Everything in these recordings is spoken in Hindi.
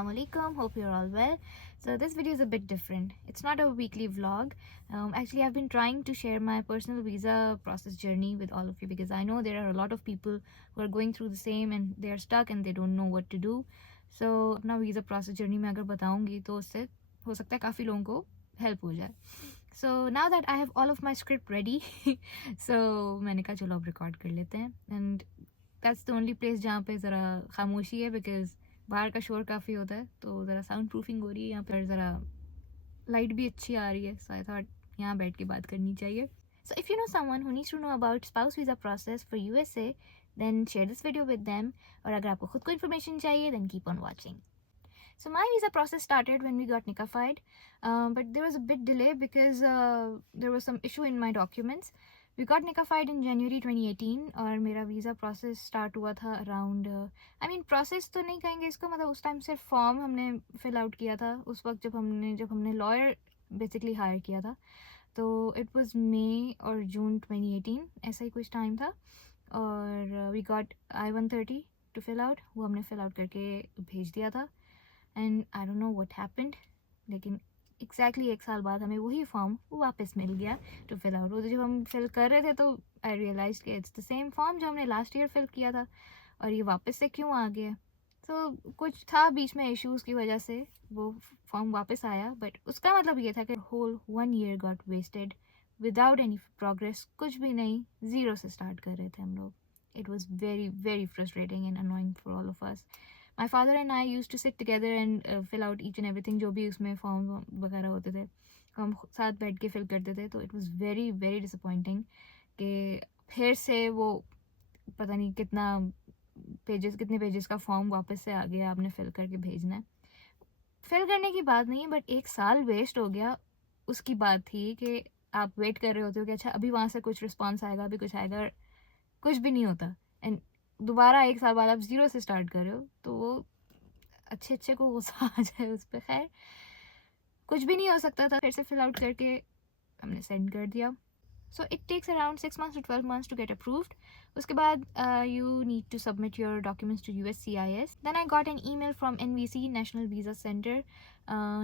Assalamu alaikum. Hope you're all well. So this video is a bit different. It's not a weekly vlog. Actually, I've been trying to share my personal visa process journey with all of you because I know there are a lot of people who are going through the same and they are stuck and they don't know what to do. So अपना visa process journey मैं अगर बताऊंगी तो उससे हो सकता है काफ़ी लोगों को help हो जाए. So now that I have all of my script ready, so मैंने कहा चलो अब record कर लेते हैं. And that's the only place जहाँ पे ज़रा खामोशी है because बाहर का शोर काफ़ी होता है तो ज़रा साउंड प्रूफिंग हो रही है यहाँ पर, ज़रा लाइट भी अच्छी आ रही है. सो आई थॉट यहाँ बैठ के बात करनी चाहिए. So if you know someone who needs to know about spouse visa process for USA, then share this video with them. और अगर आपको खुद को information चाहिए then keep on watching. So my visa process started when we got niccafied, but there was a bit delay because there was some issue in my documents. We got niccafied in January 2018 और मेरा वीज़ा प्रोसेस स्टार्ट हुआ था अराउंड प्रोसेस तो नहीं कहेंगे इसको, मतलब उस टाइम सिर्फ फॉर्म हमने फिल आउट किया था उस वक्त जब हमने लॉयर बेसिकली हायर किया था. तो इट वाज मई और जून 2018 ऐसा ही कुछ टाइम था. और we got I-130 to fill out, वो हमने फिल आउट करके भेज दिया था. And I don't know what happened, लेकिन एग्जैक्टली एक साल बाद हमें वही फॉर्म वापस मिल गया टू फिल आउट. वो जब हम फिल कर रहे थे तो आई रियलाइज कि इट्स द सेम फॉर्म जो हमने लास्ट ईयर फिल किया था और ये वापस से क्यों आ गया. तो कुछ था बीच में इश्यूज़ की वजह से वो फॉर्म वापस आया, बट उसका मतलब ये था कि whole 1 year got wasted without any progress. कुछ भी नहीं, ज़ीरो से स्टार्ट कर रहे थे हम लोग. It was very very frustrating and annoying for all of us. My father and I used to sit together and fill out each and everything जो भी उसमें फॉर्म वगैरह होते थे हम साथ बैठ के फिल करते थे. तो it was very very disappointing कि फिर से वो पता नहीं कितने पेजेस का फॉर्म वापस से आ गया, आपने फिल करके भेजना है. फिल करने की बात नहीं है, बट एक साल वेस्ट हो गया उसकी बात थी कि आप वेट कर रहे होते हो कि अच्छा अभी वहाँ से कुछ रिस्पॉन्स आएगा, अभी कुछ आएगा. कुछ भी नहीं होता. एंड दोबारा एक साल बाद आप ज़ीरो से स्टार्ट कर रहे हो तो वो अच्छे को गुस्सा आ जाए उस पर. खैर कुछ भी नहीं हो सकता था. फिर से फिल आउट करके हमने सेंड कर दिया. So it takes around 6 months to 12 months to get approved. उसके बाद you need to submit your documents to USCIS. Then I got an email from NVC, National Visa Center,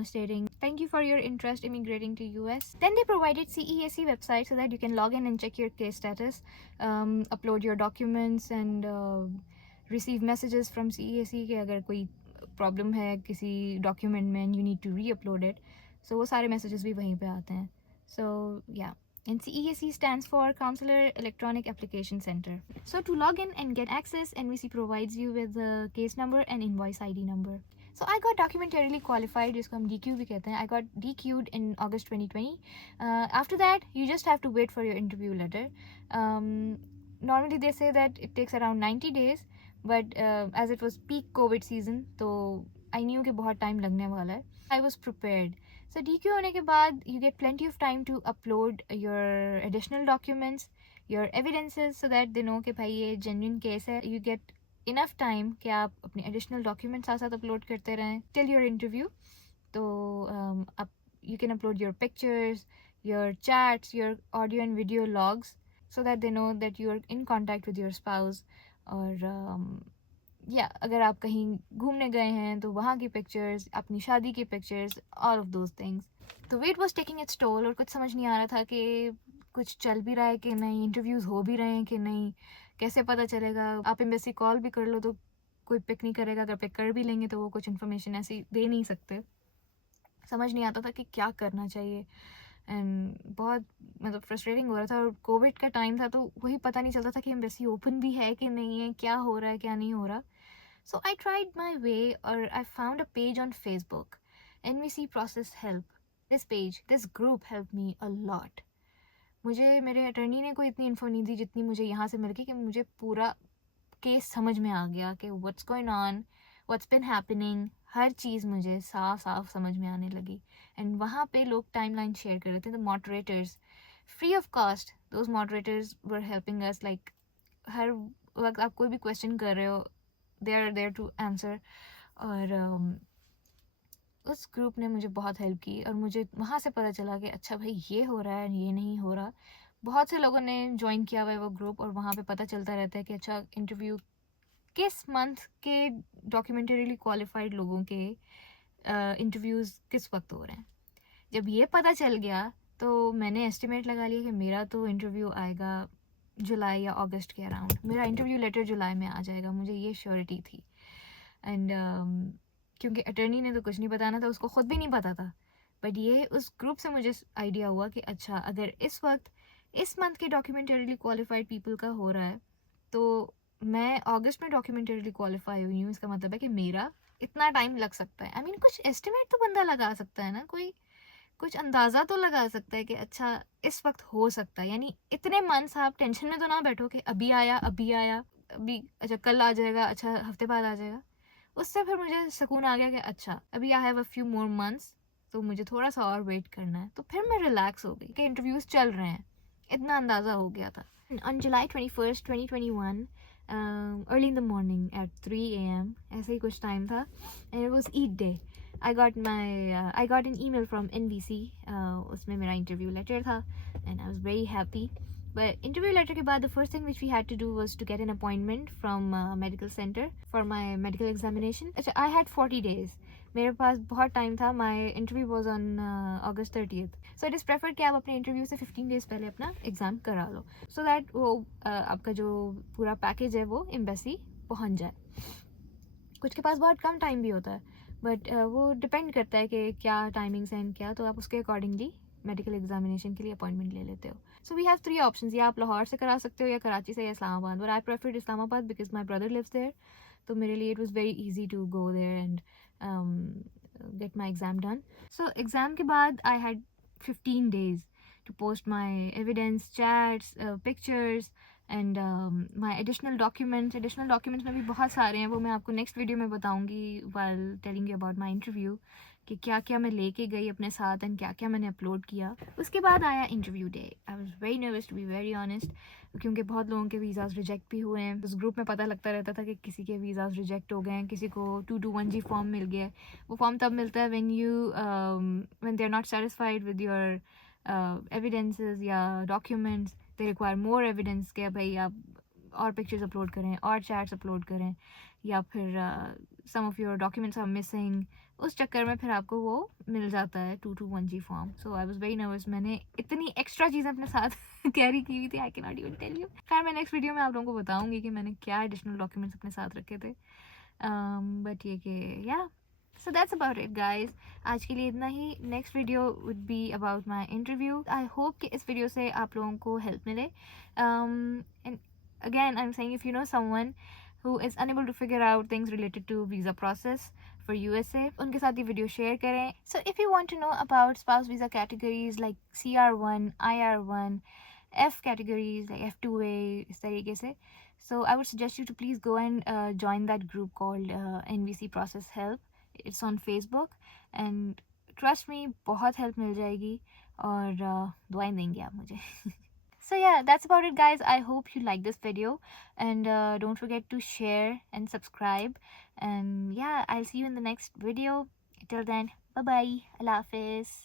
stating thank you for your interest immigrating to US. Then they provided CESC website so that you can log in and check your case status, upload your documents and receive messages from CESC कि अगर कोई प्रॉब्लम है किसी डॉक्यूमेंट में you need to re-upload it. So वो सारे messages भी वहीं पे आते हैं. So yeah. And CESC stands for Consular Electronic Application Center. So to log in and get access, NVC provides you with the case number and invoice ID number. So I got documentarily qualified, जिसको हम DQ भी कहते हैं. I got DQ'd in August 2020. After that, you just have to wait for your interview letter. Normally they say that it takes around 90 days, but as it was peak COVID season, तो I knew कि बहुत time लगने वाला है. I was prepared. So DQ होने के बाद you get plenty of time to upload your additional documents, your evidences, so that they know कि भाई ये genuine case है. You get enough time कि आप अपने additional documents साथ साथ upload करते रहें till your interview. तो you can upload your pictures, your chats, your audio and video logs, so that they know that you are in contact with your spouse. और अगर आप कहीं घूमने गए हैं तो वहाँ की पिक्चर्स, अपनी शादी की pictures, all of those things. तो weight was taking its toll और कुछ समझ नहीं आ रहा था कि कुछ चल भी रहा है कि नहीं, इंटरव्यूज़ हो भी रहे हैं कि नहीं, कैसे पता चलेगा. आप एम्बेसी कॉल भी कर लो तो कोई पिक नहीं करेगा, अगर पिक कर भी लेंगे तो वो कुछ इन्फॉर्मेशन ऐसी दे नहीं सकते. समझ नहीं आता था कि क्या करना चाहिए. एंड बहुत फ्रस्ट्रेटिंग हो रहा था. और कोविड का टाइम था तो वही पता नहीं चलता था कि एम्बेसी ओपन भी है कि नहीं है, क्या हो रहा है क्या नहीं हो रहा. So I tried my way, or I found a page on Facebook, NVC Process Help. This group helped me a lot. मुझे मेरे अटर्नी ने कोई इतनी इन्फो नहीं दी जितनी मुझे यहाँ से मिल गई कि मुझे पूरा केस समझ में आ गया कि what's going on, what's been happening. हर चीज़ मुझे साफ साफ समझ में आने लगी. एंड वहाँ पे लोग टाइमलाइन शेयर कर रहे थे. The moderators free of cost, those moderators were helping us. Like हर वक्त आप कोई भी क्वेश्चन कर रहे हो, they are there to answer. और उस ग्रुप ने मुझे बहुत हेल्प की और मुझे वहाँ से पता चला कि अच्छा भाई ये हो रहा है, ये नहीं हो रहा. बहुत से लोगों ने ज्वाइन किया हुआ है वो ग्रुप और वहाँ पे पता चलता रहता है कि अच्छा इंटरव्यू किस मंथ के डॉक्यूमेंटरीली क्वालिफाइड लोगों के इंटरव्यूज़ किस वक्त हो रहे हैं। जब ये पता चल गया तो मैंने एस्टिमेट लगा लिया कि मेरा तो इंटरव्यू आएगा जुलाई या अगस्त के अराउंड। मेरा इंटरव्यू लेटर जुलाई में आ जाएगा, मुझे ये श्योरिटी थी। एंड क्योंकि अटर्नी ने तो कुछ नहीं बताना था, उसको ख़ुद भी नहीं पता था, बट ये उस ग्रुप से मुझे आइडिया हुआ कि अच्छा अगर इस वक्त इस मंथ के डॉक्यूमेंटरीली क्वालिफाइड पीपल का हो रहा है तो मैं अगस्त में डॉक्यूमेंटरीली क्वालिफाई हुई हूँ, इसका मतलब है कि मेरा इतना टाइम लग सकता है। आई मीन कुछ एस्टिमेट तो बंदा लगा सकता है ना, कोई कुछ अंदाज़ा तो लगा सकता है कि अच्छा इस वक्त हो सकता है। यानी इतने मंथ्स आप टेंशन में तो ना बैठो कि अभी आया अभी, अच्छा कल आ जाएगा, अच्छा हफ्ते बाद आ जाएगा। उससे फिर मुझे सुकून आ गया कि अच्छा अभी I have a few more months, तो मुझे थोड़ा सा और वेट करना है। तो फिर मैं रिलैक्स हो गई कि इंटरव्यूज़ चल रहे हैं, इतना अंदाज़ा हो गया था। On July 21st 2021 early in the morning at 3 AM ऐसे ही कुछ टाइम था, and it was Eid day. I got an email from NVC, उसमें मेरा इंटरव्यू लेटर था, and I was very happy. But interview letter के बाद the first thing which we had to do was to get an appointment from medical center for my medical examination. अच्छा, I had 40 days. मेरे पास बहुत टाइम था। My interview was on August 30th. So it is preferred कि आप अपने इंटरव्यू से 15 डेज पहले अपना एग्ज़ाम करा लो, so that वो आपका जो पूरा पैकेज है वो एम्बेसी पहुंच जाए। कुछ के पास बहुत कम टाइम भी होता है, बट वो डिपेंड करता है कि क्या टाइमिंग्स हैं क्या, तो आप उसके अकॉर्डिंगली मेडिकल एग्जामिनेशन के लिए अपॉइंटमेंट ले लेते हो। सो वी हैव 3 ऑप्शंस, या आप लाहौर से करा सकते हो, या कराची से, या Islamabad. But I preferred Islamabad because my brother lives there, तो मेरे लिए it was very easy to go there and get my exam done. So exam के बाद I had 15 days to post my evidence, chats, pictures and my additional documents में भी बहुत सारे हैं, वो मैं आपको नेक्स्ट वीडियो में बताऊंगी while telling you about my interview, कि क्या क्या मैं लेके गई अपने साथ एंड क्या क्या मैंने अपलोड किया। उसके बाद आया interview day. I was very nervous to be very honest, क्योंकि बहुत लोगों के वीज़ाज रिजेक्ट भी हुए हैं। उस ग्रुप में पता लगता रहता था कि किसी के वीज़ाज रिजेक्ट हो गए हैं, किसी को 221G फॉर्म मिल गया है। वो फॉर्म तब मिलता है when they are not satisfied with your evidences या documents, they require more evidence कि भाई आप और पिक्चर्स अपलोड करें और चैट्स अपलोड करें, या फिर some of your documents are missing. उस चक्कर में फिर आपको वो मिल जाता है 221G form. So I was very nervous, मैंने इतनी एक्स्ट्रा चीज़ें अपने साथ कैरी की हुई थी, I can not even tell you. खैर मैं नेक्स्ट वीडियो में आप लोगों को बताऊंगी कि मैंने क्या एडिशनल डॉक्यूमेंट्स अपने साथ रखे थे। बट ये कि yeah so that's about it guys. आज के लिए इतना ही। Next video would be about my interview. I hope कि इस वीडियो से आप लोगों को हेल्प मिले। And again I am saying, if you know someone who is unable to figure out things related to visa process for USA, उनके साथ ये वीडियो शेयर करें। So if you want to know about spouse visa categories like CR1, IR1, F categories like F2A, इस तरीके से, so I would suggest you to please go and join that group called NVC Process Help. It's on Facebook and trust me, बहुत help मिल जाएगी और दुआएं देंगे आप मुझे। So yeah, that's about it guys. I hope you like this video, and don't forget to share and subscribe, and yeah, I'll see you in the next video. Till then, bye bye, Allah Hafiz.